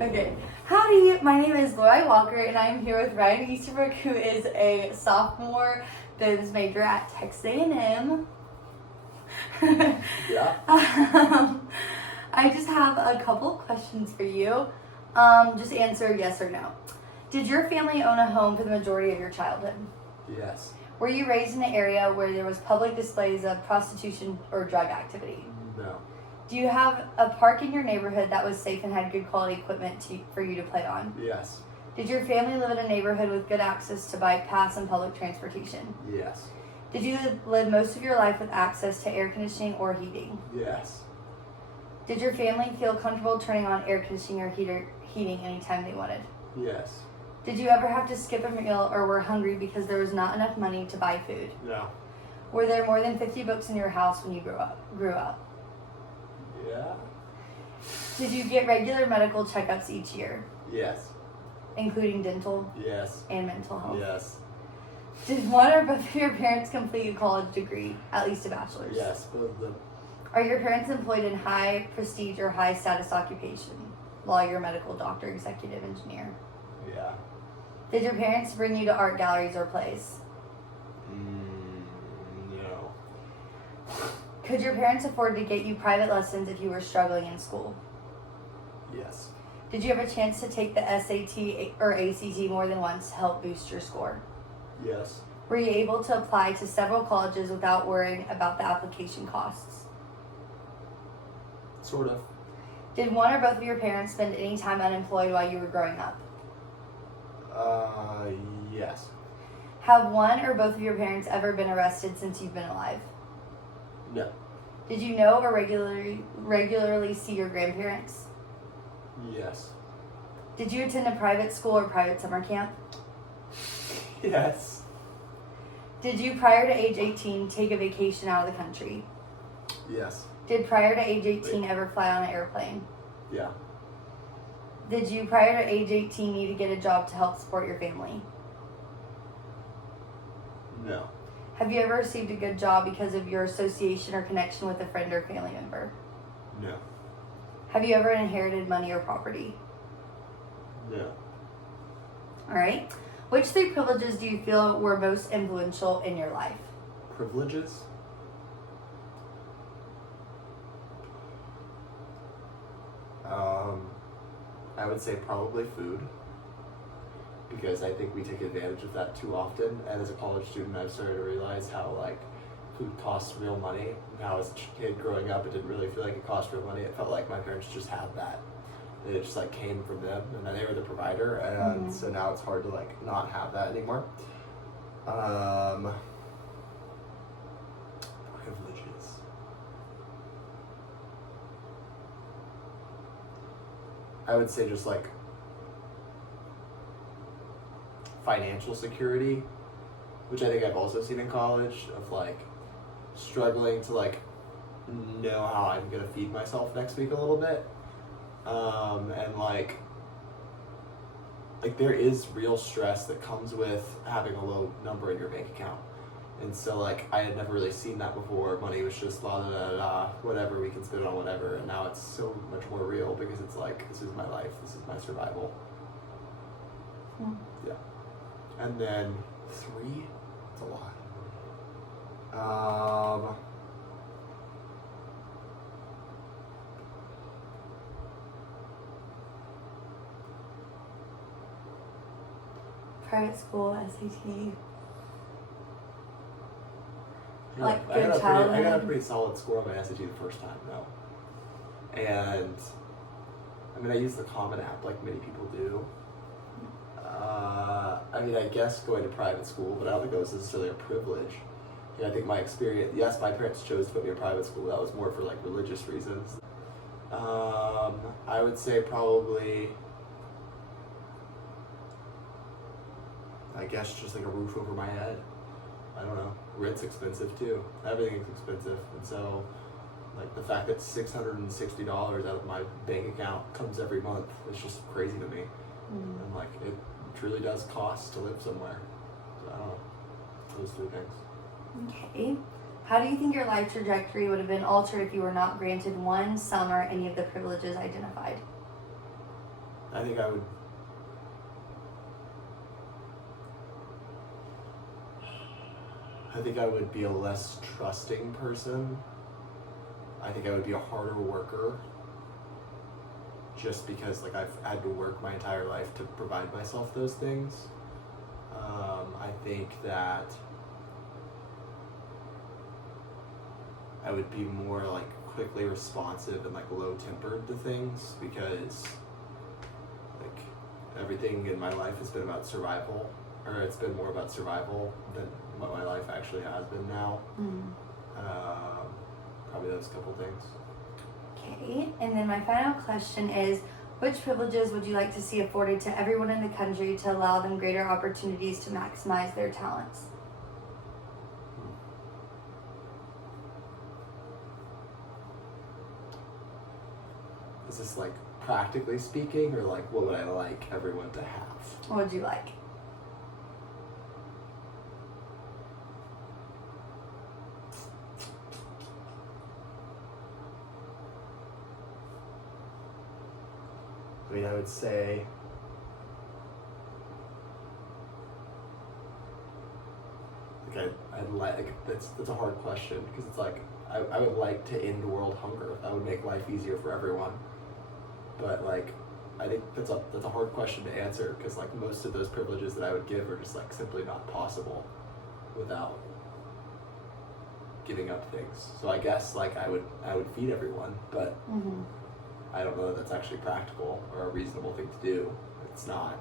Okay. Howdy, my name is Lori Walker, and I'm here with Ryan Eastabrook, who is a sophomore biz major at Texas A&M. Yeah. I just have a couple questions for you. Just answer yes or no. Did your family own a home for the majority of your childhood? Yes. Were you raised in an area where there was public displays of prostitution or drug activity? No. Do you have a park in your neighborhood that was safe and had good quality equipment for you to play on? Yes. Did your family live in a neighborhood with good access to bike paths and public transportation? Yes. Did you live most of your life with access to air conditioning or heating? Yes. Did your family feel comfortable turning on air conditioning or heating anytime they wanted? Yes. Did you ever have to skip a meal or were hungry because there was not enough money to buy food? No. Were there more than 50 books in your house when you grew up? Yeah. Did you get regular medical checkups each year, Yes. including dental Yes. and mental health? Yes. Did one or both of your parents complete a college degree, at least a bachelor's? Yes. Both of them. Are your parents employed in high prestige or high status occupation? Lawyer, medical, doctor, executive, engineer. Yeah. Did your parents bring you to art galleries or plays? No. Could your parents afford to get you private lessons if you were struggling in school? Yes. Did you have a chance to take the SAT or ACT more than once to help boost your score? Yes. Were you able to apply to several colleges without worrying about the application costs? Sort of. Did one or both of your parents spend any time unemployed while you were growing up? Yes. Have one or both of your parents ever been arrested since you've been alive? No. Did you know or regularly see your grandparents? Yes. Did you attend a private school or private summer camp? Yes. Did you, prior to age 18, take a vacation out of the country? Yes. Did prior to age 18 ever fly on an airplane? Yeah. Did you, prior to age 18, need to get a job to help support your family? No. Have you ever received a good job because of your association or connection with a friend or family member? No. Have you ever inherited money or property? No. All right. Which three privileges do you feel were most influential in your life? Privileges? I would say probably food, because I think we take advantage of that too often. And as a college student, I've started to realize how like food costs real money. And how as a kid growing up, it didn't really feel like it cost real money. It felt like my parents just had that. And it just like came from them, and they were the provider. And so now it's hard to like not have that anymore. Privileges. I would say just like financial security, which I think I've also seen in college, of like struggling to like know how I'm gonna feed myself next week a little bit. And like there is real stress that comes with having a low number in your bank account. And so like I had never really seen that before. Money was just la da da da, whatever, we can spend it on whatever. And now it's so much more real because it's like, this is my life, this is my survival. Yeah. And then 3, it's a lot. Private school, SAT. Yeah, Like I good got a childhood. pretty solid score on my SAT the first time though. And I mean, I use the Common App like many people do. I mean, I guess going to private school, but I don't think that was necessarily a privilege. Yeah, I think my experience, yes, my parents chose to put me in private school. That was more for like religious reasons. I would say probably, I guess just like a roof over my head. I don't know. Rent's expensive too. Everything's expensive. And so like the fact that $660 out of my bank account comes every month is just crazy to me. And like it truly does cost to live somewhere. So I don't know. Those 3 things. Okay. How do you think your life trajectory would have been altered if you were not granted one, some, or any of the privileges identified? I think I would. I think I would be a less trusting person. I think I would be a harder worker. Just because like I've had to work my entire life to provide myself those things. I think that I would be more like quickly responsive and like low tempered to things because like everything in my life has been about survival, or it's been more about survival than what my life actually has been now. Probably those couple things. Okay, and then my final question is, which privileges would you like to see afforded to everyone in the country to allow them greater opportunities to maximize their talents? Is this like practically speaking, or like what would I like everyone to have? What would you like? I mean, I would say like I'd like that's a hard question because it's like I would like to end world hunger. That would make life easier for everyone. But like I think that's a hard question to answer because like most of those privileges that I would give are just like simply not possible without giving up things. So I guess like I would feed everyone, but I don't know that that's actually practical or a reasonable thing to do. It's not.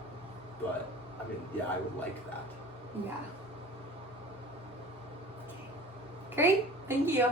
But I mean, yeah, I would like that. Yeah. Okay. Great. Thank you.